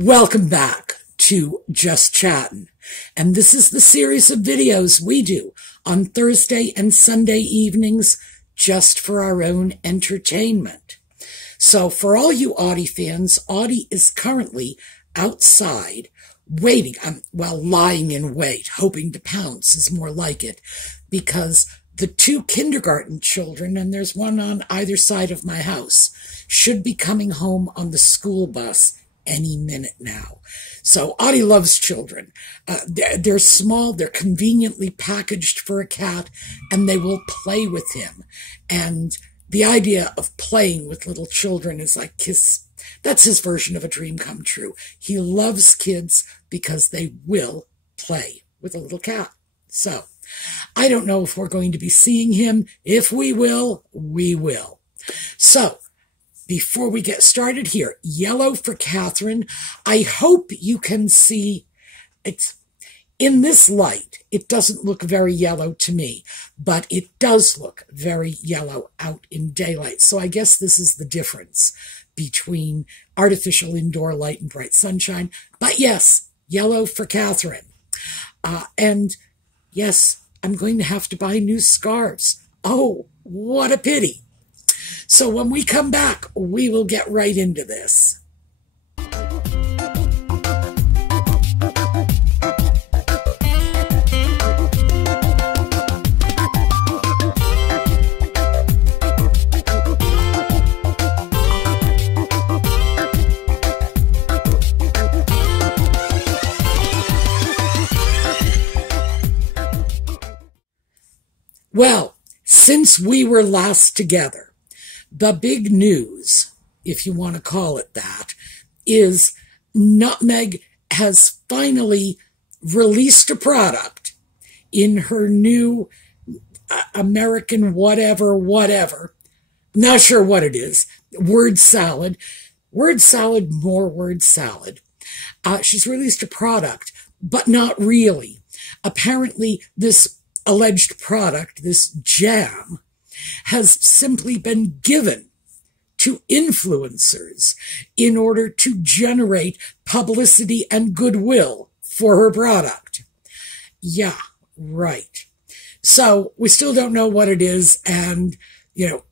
Welcome back to Just Chattin', and this is the series of videos we do on Thursday and Sunday evenings just for our own entertainment. So for all you Audie fans, Audie is currently outside waiting, lying in wait, hoping to pounce is more like it, because the two kindergarten children, and there's one on either side of my house, should be coming home on the school bus any minute now. So Audie loves children. They're small, they're conveniently packaged for a cat, and they will play with him. And the idea of playing with little children is like that's his version of a dream come true. He loves kids because they will play with a little cat. So I don't know if we're going to be seeing him. If we will, we will. So before we get started here, yellow for Catherine. I hope you can see it's in this light. It doesn't look very yellow to me, but it does look very yellow out in daylight. So I guess this is the difference between artificial indoor light and bright sunshine. But yes, yellow for Catherine. And yes, I'm going to have to buy new scarves. Oh, what a pity. So when we come back, we will get right into this. Well, since we were last together, the big news, if you want to call it that, is Nutmeg has finally released a product in her new American whatever. Not sure what it is. Word salad. More word salad. She's released a product, but not really. Apparently, this alleged product, this jam, has simply been given to influencers in order to generate publicity and goodwill for her product. Yeah, right. So we still don't know what it is and,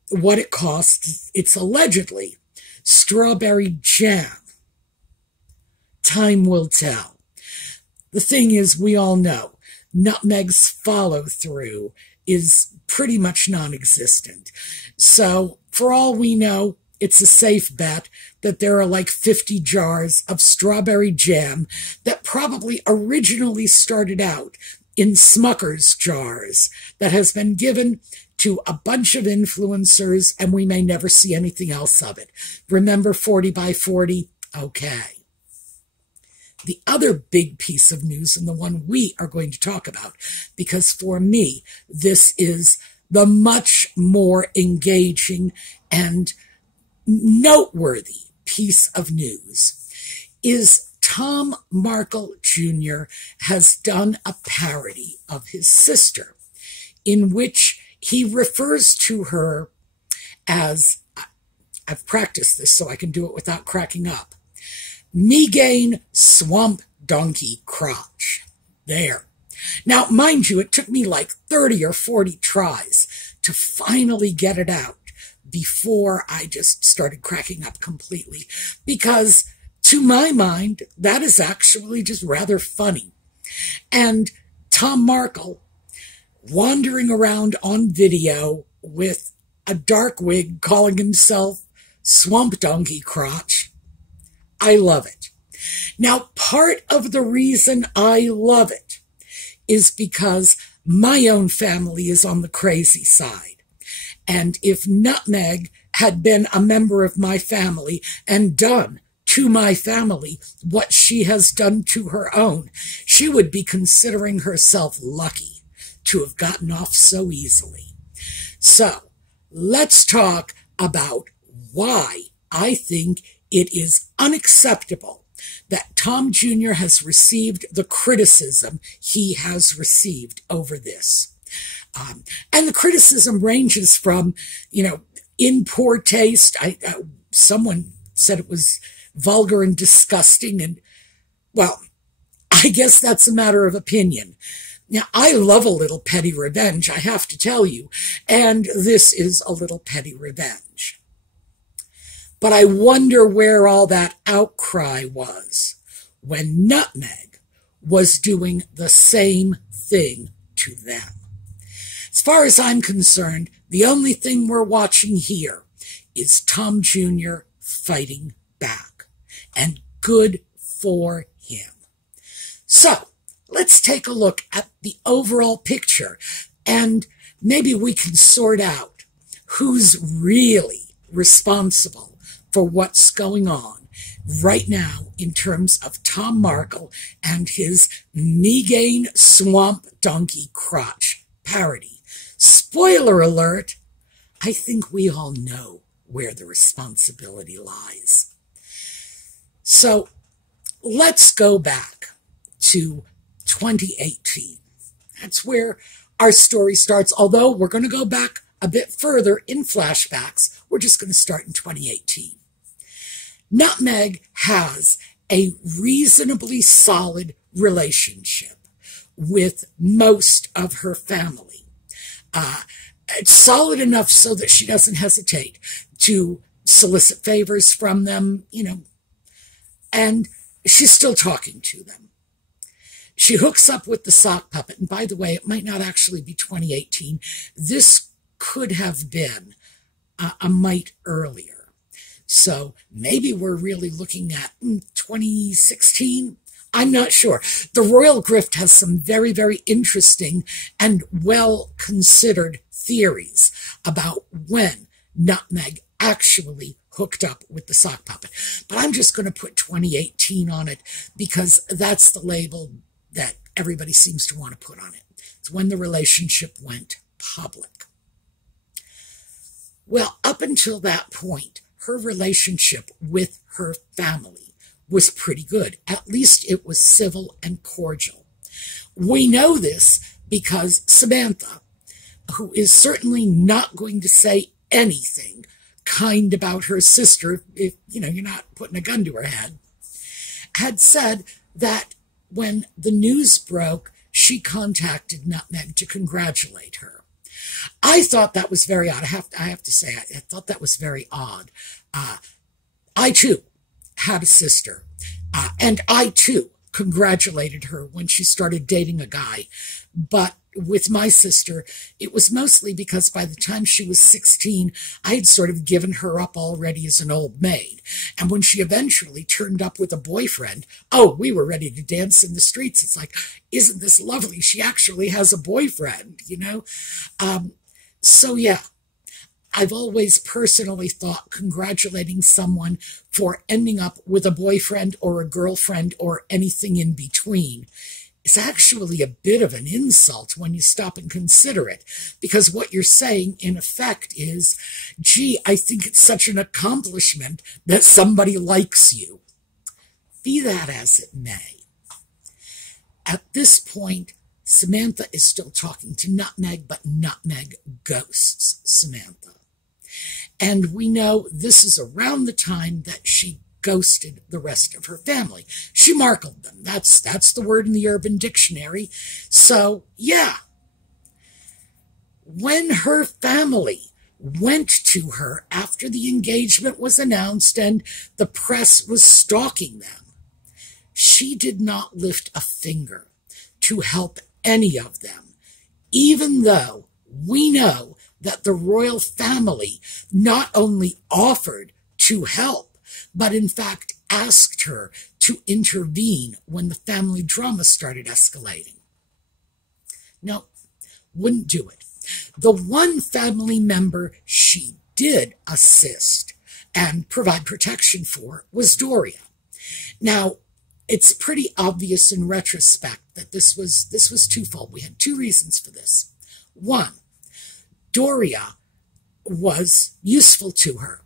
what it costs. It's allegedly strawberry jam. Time will tell. The thing is, we all know Nutmeg's follow-through is pretty much non-existent. So for all we know, it's a safe bet that there are like 50 jars of strawberry jam that probably originally started out in Smucker's jars that has been given to a bunch of influencers, and we may never see anything else of it. Remember 40 by 40? Okay. The other big piece of news, and the one we are going to talk about, because for me, this is the much more engaging and noteworthy piece of news, is Tom Markle Jr. has done a parody of his sister in which he refers to her as, I've practiced this so I can do it without cracking up, Meghan Swamp Donkey Crotch. There. Now, mind you, it took me like 30 or 40 tries to finally get it out before I just started cracking up completely. Because, to my mind, that is actually just rather funny. And Tom Markle, wandering around on video with a dark wig calling himself Swamp Donkey Crotch, I love it. Now, part of the reason I love it is because my own family is on the crazy side. And if Nutmeg had been a member of my family and done to my family what she has done to her own, she would be considering herself lucky to have gotten off so easily. So, let's talk about why I think it is unacceptable that Tom Jr. has received the criticism he has received over this. And the criticism ranges from, in poor taste. Someone said it was vulgar and disgusting. And, well, I guess that's a matter of opinion. Now, I love a little petty revenge, I have to tell you, and this is a little petty revenge. But I wonder where all that outcry was when Nutmeg was doing the same thing to them. As far as I'm concerned, the only thing we're watching here is Tom Jr. fighting back, and good for him. So, let's take a look at the overall picture, and maybe we can sort out who's really responsible for what's going on right now in terms of Tom Markle and his Meghan Swamp Donkey Crotch parody. Spoiler alert, I think we all know where the responsibility lies. So let's go back to 2018. That's where our story starts, although we're going to go back a bit further in flashbacks. We're just going to start in 2018. Nutmeg has a reasonably solid relationship with most of her family. It's solid enough so that she doesn't hesitate to solicit favors from them, and she's still talking to them. She hooks up with the sock puppet, and by the way, it might not actually be 2018. This could have been a mite earlier. So maybe we're really looking at 2016. I'm not sure. The Royal Grift has some very, very interesting and well-considered theories about when Nutmeg actually hooked up with the sock puppet. But I'm just going to put 2018 on it because that's the label that everybody seems to want to put on it. It's when the relationship went public. Well, up until that point, her relationship with her family was pretty good. At least it was civil and cordial. We know this because Samantha, who is certainly not going to say anything kind about her sister if, you're not putting a gun to her head, had said that when the news broke, she contacted Nutmeg to congratulate her. I thought that was very odd. I have to say, I thought that was very odd. I, too, had a sister, and I, too, congratulated her when she started dating a guy. But with my sister, it was mostly because by the time she was 16, I had sort of given her up already as an old maid. And when she eventually turned up with a boyfriend, we were ready to dance in the streets. It's like, isn't this lovely? She actually has a boyfriend, So yeah, I've always personally thought congratulating someone for ending up with a boyfriend or a girlfriend or anything in between is actually a bit of an insult when you stop and consider it. Because what you're saying, in effect, is, gee, I think it's such an accomplishment that somebody likes you. Be that as it may. At this point, Samantha is still talking to Nutmeg, but Nutmeg ghosts Samantha. And we know this is around the time that she ghosted the rest of her family. She markled them. That's the word in the Urban Dictionary. So, yeah. When her family went to her after the engagement was announced and the press was stalking them, she did not lift a finger to help any of them, even though we know that the royal family not only offered to help, but in fact asked her to intervene when the family drama started escalating. No, wouldn't do it. The one family member she did assist and provide protection for was Doria. Now, it's pretty obvious in retrospect that this was twofold. We had two reasons for this. One, Doria was useful to her.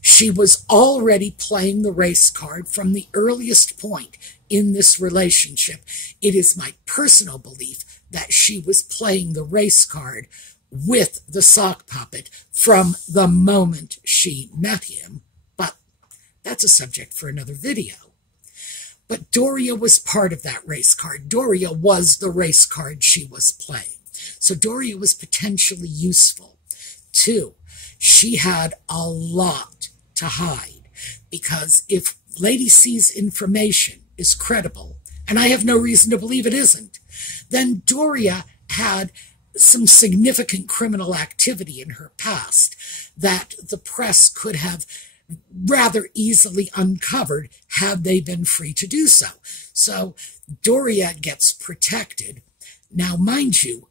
She was already playing the race card from the earliest point in this relationship. It is my personal belief that she was playing the race card with the sock puppet from the moment she met him. But That's a subject for another video. But Doria was part of that race card. Doria was the race card she was playing. So Doria was potentially useful. 2, she had a lot to hide, because if Lady C's information is credible, and I have no reason to believe it isn't, then Doria had some significant criminal activity in her past that the press could have rather easily uncovered had they been free to do so. So Doria gets protected. Now, mind you,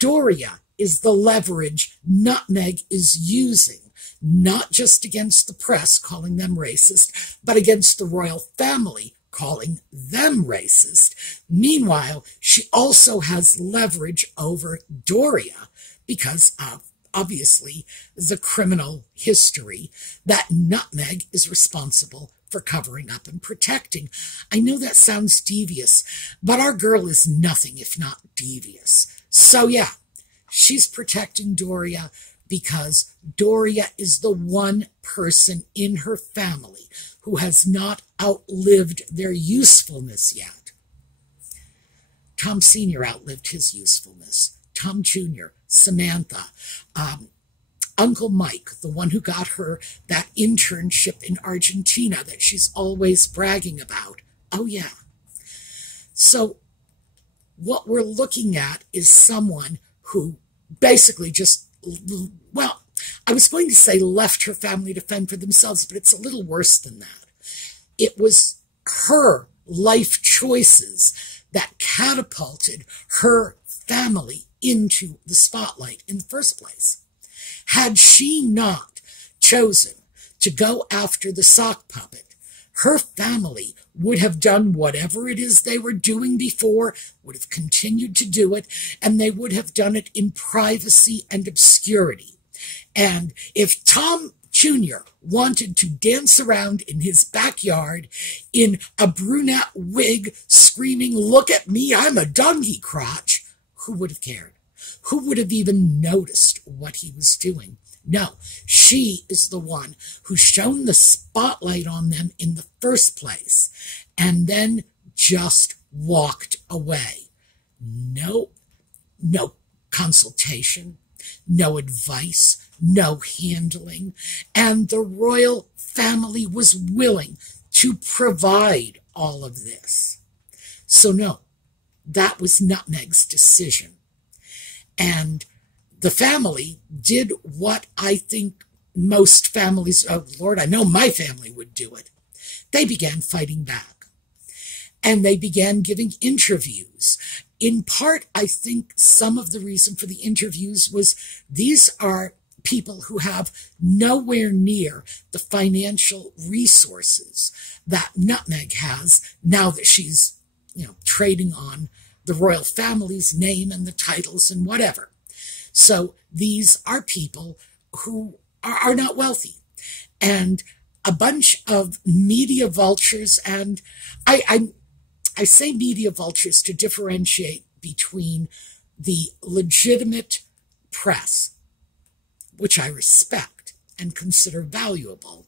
Doria is the leverage Nutmeg is using, not just against the press, calling them racist, but against the royal family, calling them racist. Meanwhile, she also has leverage over Doria because of, obviously, the criminal history that Nutmeg is responsible for covering up and protecting. I know that sounds devious, but our girl is nothing if not devious. So yeah, she's protecting Doria because Doria is the one person in her family who has not outlived their usefulness yet. Tom Sr. outlived his usefulness. Tom Jr., Samantha, Uncle Mike, the one who got her that internship in Argentina that she's always bragging about. Oh, yeah. So what we're looking at is someone who basically just, well, I was going to say left her family to fend for themselves, but it's a little worse than that. It was her life choices that catapulted her family into the spotlight in the first place. Had she not chosen to go after the sock puppet, her family would have done whatever it is they were doing before, would have continued to do it, and they would have done it in privacy and obscurity. And if Tom Jr. wanted to dance around in his backyard in a brunette wig screaming, "Look at me, I'm a donkey crotch," who would have cared? Who would have even noticed what he was doing? No, she is the one who shone the spotlight on them in the first place and then just walked away. No consultation, no advice, no handling, and the royal family was willing to provide all of this. So no, that was Nutmeg's decision. And the family did what I think most families, oh Lord, I know my family would do it. They began fighting back. And they began giving interviews. In part, I think some of the reason for the interviews was these are people who have nowhere near the financial resources that Nutmeg has now that she's, trading on the royal family's name and the titles and whatever. So these are people who are not wealthy. And a bunch of media vultures, and I say media vultures to differentiate between the legitimate press, which I respect and consider valuable,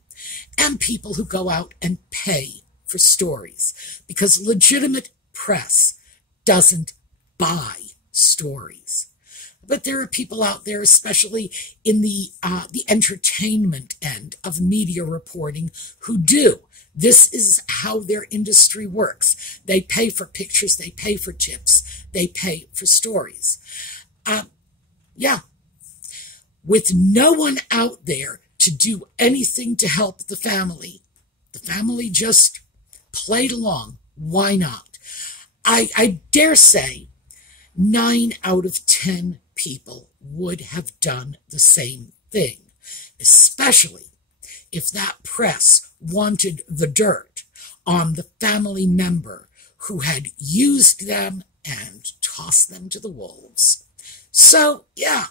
and people who go out and pay for stories, because legitimate press doesn't buy stories. But there are people out there, especially in the entertainment end of media reporting, who do. This is how their industry works. They pay for pictures, they pay for tips, they pay for stories. With no one out there to do anything to help the family just played along. Why not? I dare say 9 out of 10 people would have done the same thing, especially if that press wanted the dirt on the family member who had used them and tossed them to the wolves. So, yeah,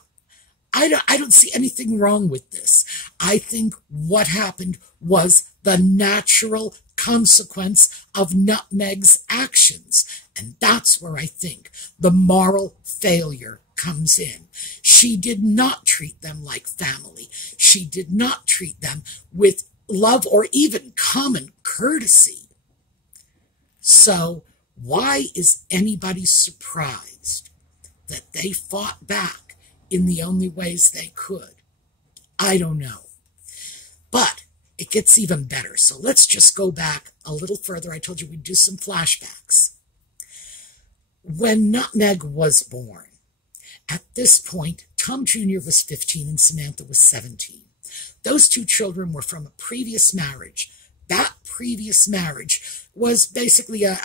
I don't see anything wrong with this. I think what happened was the natural consequence of Nutmeg's actions. And that's where I think the moral failure comes in. She did not treat them like family. She did not treat them with love or even common courtesy. So why is anybody surprised that they fought back in the only ways they could? I don't know. But it gets even better. So let's just go back a little further. I told you we'd do some flashbacks. When Nutmeg was born, at this point, Tom Jr. was 15 and Samantha was 17. Those two children were from a previous marriage. That previous marriage was basically a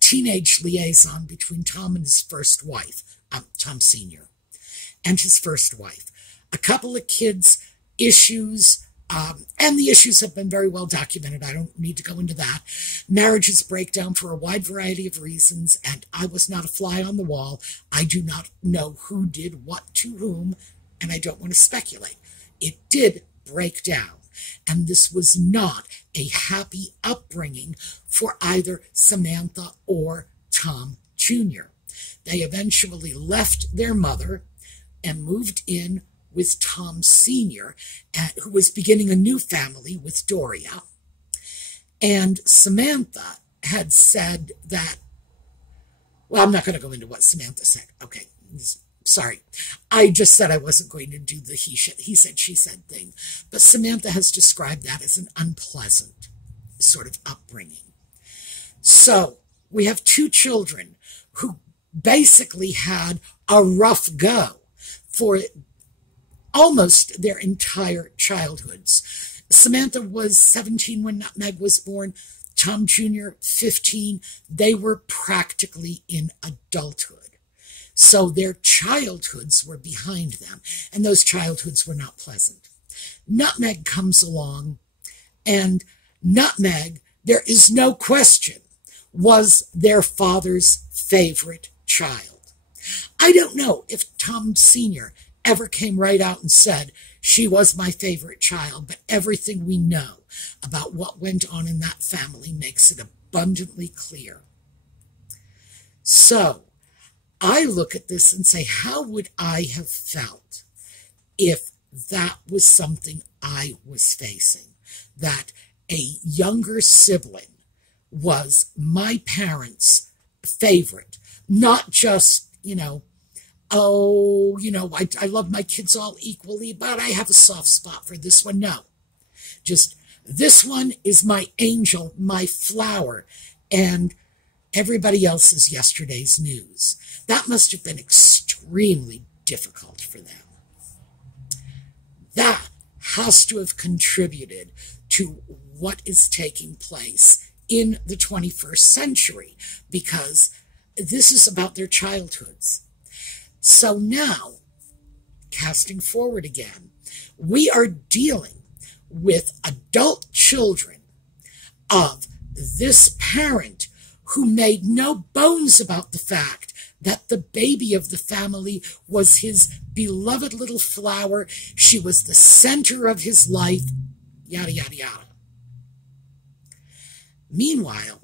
teenage liaison between Tom and his first wife, Tom Sr., and his first wife. A couple of kids, issues, and the issues have been very well documented. I don't need to go into that. Marriages break down for a wide variety of reasons, and I was not a fly on the wall. I do not know who did what to whom, and I don't want to speculate. It did break down, and this was not a happy upbringing for either Samantha or Tom Jr. They eventually left their mother and moved in with Tom Sr., who was beginning a new family with Doria. And Samantha had said that, well, I'm not going to go into what Samantha said. Okay, sorry. I just said I wasn't going to do the he said, she said thing. But Samantha has described that as an unpleasant sort of upbringing. So we have two children who basically had a rough go for almost their entire childhoods. Samantha was 17 when Nutmeg was born. Tom Jr., 15. They were practically in adulthood. So their childhoods were behind them, and those childhoods were not pleasant. Nutmeg comes along, and Nutmeg, there is no question, was their father's favorite child. I don't know if Tom Sr. ever came right out and said, she was my favorite child, but everything we know about what went on in that family makes it abundantly clear. So I look at this and say, how would I have felt if that was something I was facing, that a younger sibling was my parents' favorite, not just, I love my kids all equally, but I have a soft spot for this one. No, just this one is my angel, my flower, and everybody else is yesterday's news. That must have been extremely difficult for them. That has to have contributed to what is taking place in the 21st century, because this is about their childhoods. So now, casting forward again, we are dealing with adult children of this parent who made no bones about the fact that the baby of the family was his beloved little flower. She was the center of his life, yada, yada, yada. Meanwhile,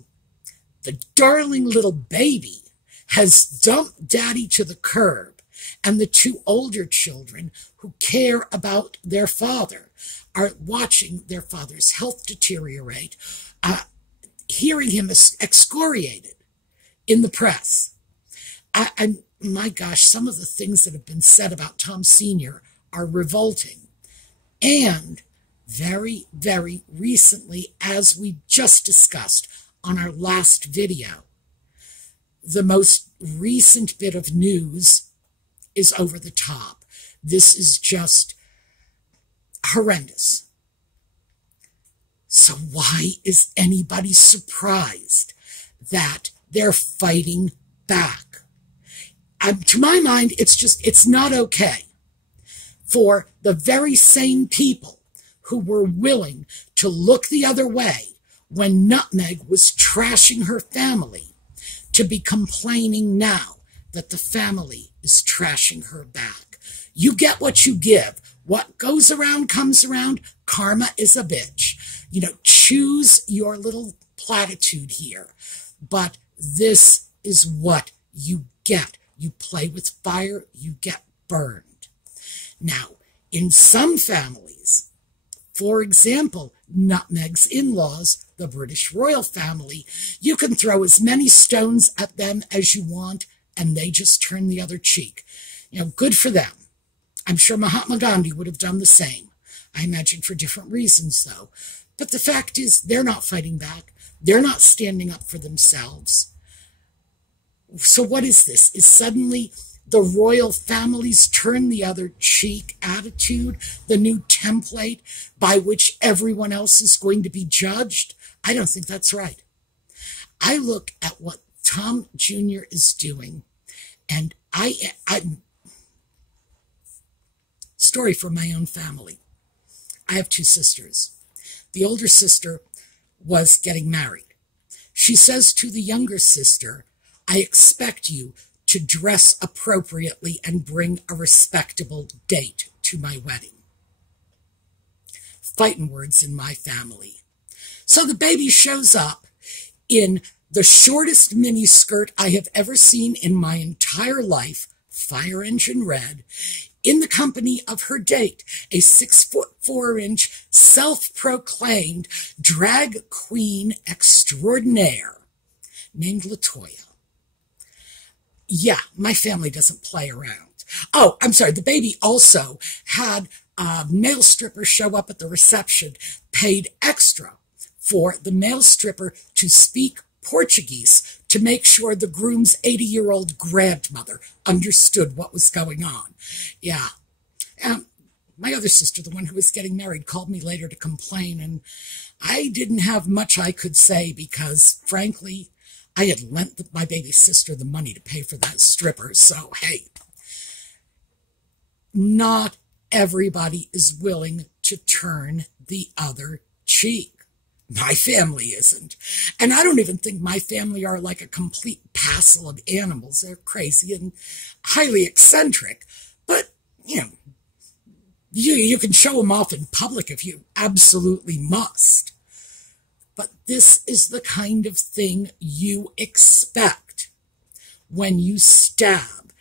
the darling little baby has dumped daddy to the curb, and the two older children who care about their father are watching their father's health deteriorate, hearing him excoriated in the press. And my gosh, some of the things that have been said about Tom Sr. are revolting. And very, very recently, as we just discussed on our last video, the most recent bit of news is over the top. This is just horrendous. So why is anybody surprised that they're fighting back? To my mind, it's not okay for the very same people who were willing to look the other way when Nutmeg was trashing her family to be complaining now that the family is trashing her back. You get what you give. What goes around comes around. Karma is a bitch. Choose your little platitude here. But this is what you get. You play with fire, you get burned. Now, in some families, for example, Nutmeg's in-laws, the British royal family. You can throw as many stones at them as you want, and they just turn the other cheek. Good for them. I'm sure Mahatma Gandhi would have done the same. I imagine for different reasons, though. But the fact is, they're not fighting back. They're not standing up for themselves. So what is this? Is suddenly the royal family's turn the other cheek attitude the new template by which everyone else is going to be judged? I don't think that's right. I look at what Tom Jr. is doing, and I story from my own family. I have 2 sisters. The older sister was getting married. She says to the younger sister, I expect you to dress appropriately and bring a respectable date to my wedding. Fighting words in my family. So the baby shows up in the shortest mini skirt I have ever seen in my entire life, fire engine red, in the company of her date, a 6'4" self-proclaimed drag queen extraordinaire named LaToya. Yeah, my family doesn't play around. Oh, I'm sorry. The baby also had a male stripper show up at the reception, paid extra for the male stripper to speak Portuguese to make sure the groom's 80-year-old grandmother understood what was going on. Yeah. My other sister, the one who was getting married, called me later to complain, and I didn't have much I could say because, frankly, I had lent my baby sister the money to pay for that stripper. So, hey, not everybody is willing to turn the other cheek. My family isn't. And I don't even think my family are like a complete passel of animals. They're crazy and highly eccentric. But, you can show them off in public if you absolutely must. But this is the kind of thing you expect when you stab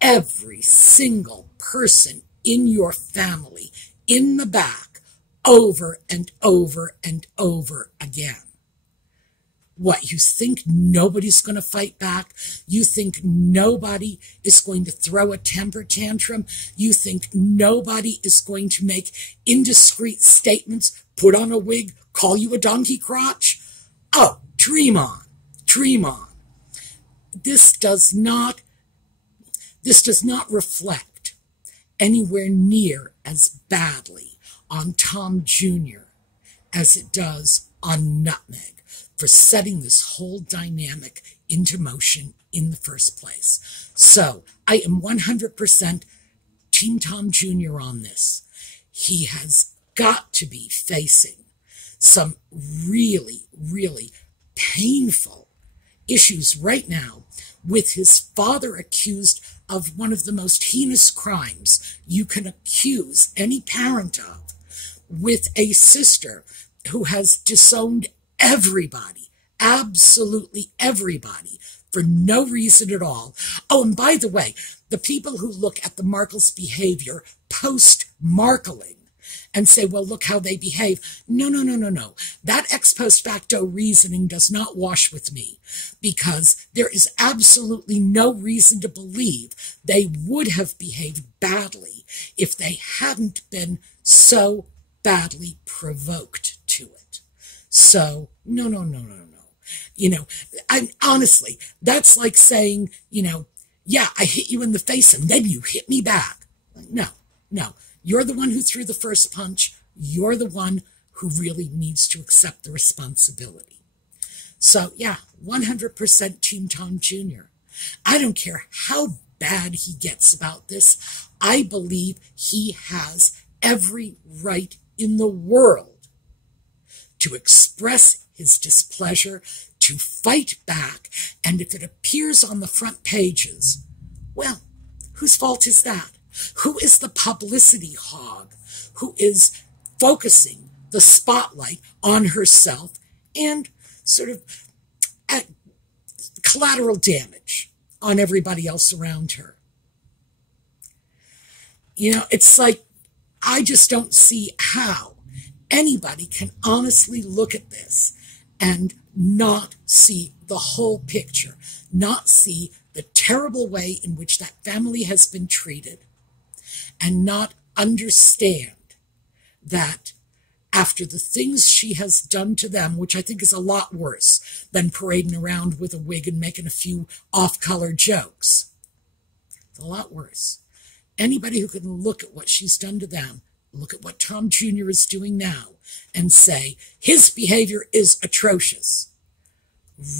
every single person in your family in the back over and over and over again. What, you think nobody's going to fight back? You think nobody is going to throw a temper tantrum? You think nobody is going to make indiscreet statements, put on a wig, call you a donkey crotch? Oh, dream on, dream on. This does not reflect anywhere near as badly on Tom Jr. as it does on Nutmeg for setting this whole dynamic into motion in the first place. So I am 100% Team Tom Jr. on this. He has got to be facing some really, really painful issues right now with his father accused of one of the most heinous crimes you can accuse any parent of, with a sister who has disowned everybody, absolutely everybody, for no reason at all. Oh, and by the way, the people who look at the Markles' behavior post-Markling and say, well, look how they behave. No. That ex post facto reasoning does not wash with me, because there is absolutely no reason to believe they would have behaved badly if they hadn't been so badly provoked to it. So, no. Honestly, that's like saying, yeah, I hit you in the face and then you hit me back. No. You're the one who threw the first punch. You're the one who really needs to accept the responsibility. So, yeah, 100% Team Tom Jr. I don't care how bad he gets about this. I believe he has every right in the world to express his displeasure, to fight back, and if it appears on the front pages, well, whose fault is that? Who is the publicity hog who is focusing the spotlight on herself and sort of at collateral damage on everybody else around her? It's like, I just don't see how Anybody can honestly look at this and not see the whole picture, not see the terrible way in which that family has been treated, and not understand that after the things she has done to them, which I think is a lot worse than parading around with a wig and making a few off-color jokes. It's a lot worse. Anybody who can look at what she's done to them, look at what Tom Jr. is doing now, and say his behavior is atrocious,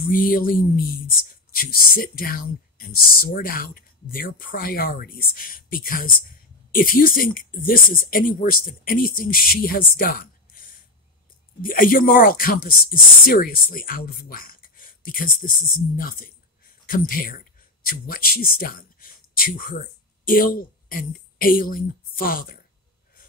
really needs to sit down and sort out their priorities. Because if you think this is any worse than anything she has done, your moral compass is seriously out of whack, because this is nothing compared to what she's done to her ill and ailing father,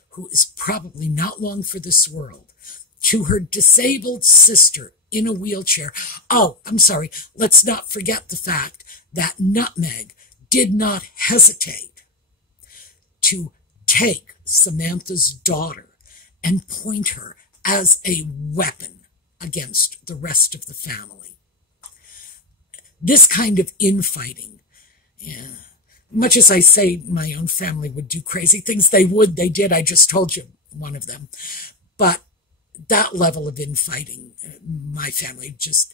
who is probably not long for this world, to her disabled sister in a wheelchair. Oh, I'm sorry, let's not forget the fact that Nutmeg did not hesitate to take Samantha's daughter and point her as a weapon against the rest of the family. This kind of infighting, much as I say my own family would do crazy things, they did, I just told you one of them. But that level of infighting, my family just,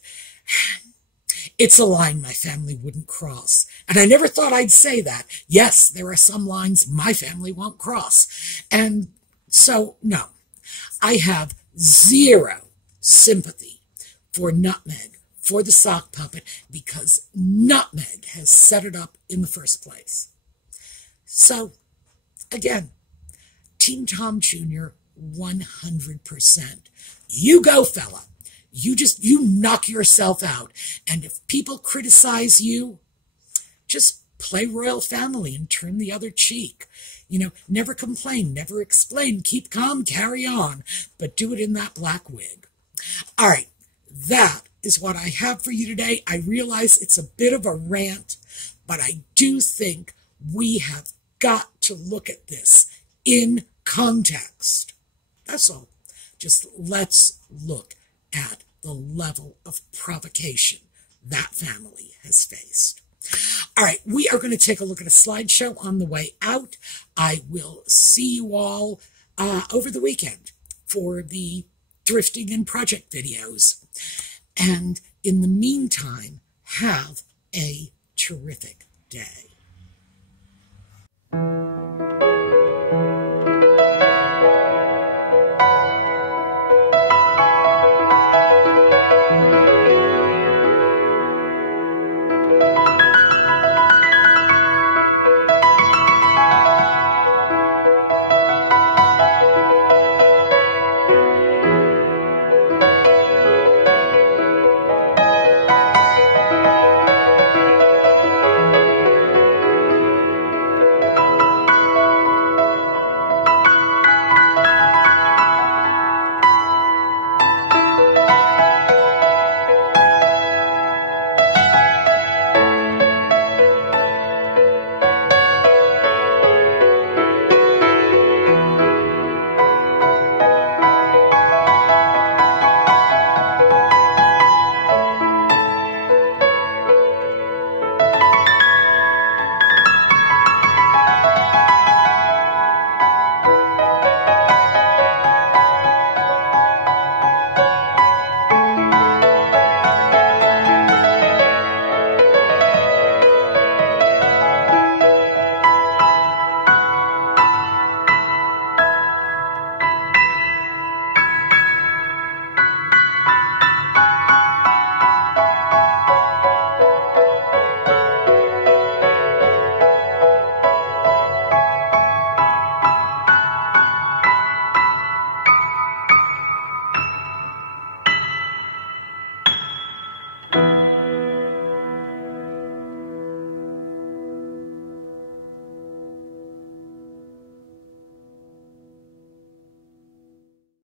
it's a line my family wouldn't cross. And I never thought I'd say that. Yes, there are some lines my family won't cross. And so, no, I have zero sympathy for Nutmeg, for the sock puppet, because Nutmeg has set it up in the first place. So, again, Team Tom Jr., 100%. You go, fella. You knock yourself out. And if people criticize you, just play royal family and turn the other cheek. Never complain, never explain, keep calm, carry on, but do it in that black wig. All right, that is what I have for you today. I realize it's a bit of a rant, but I do think we have got to look at this in context. That's all. Just let's look at the level of provocation that family has faced. All right, we are going to take a look at a slideshow on the way out. I will see you all over the weekend for the thrifting and project videos. And in the meantime, have a terrific day.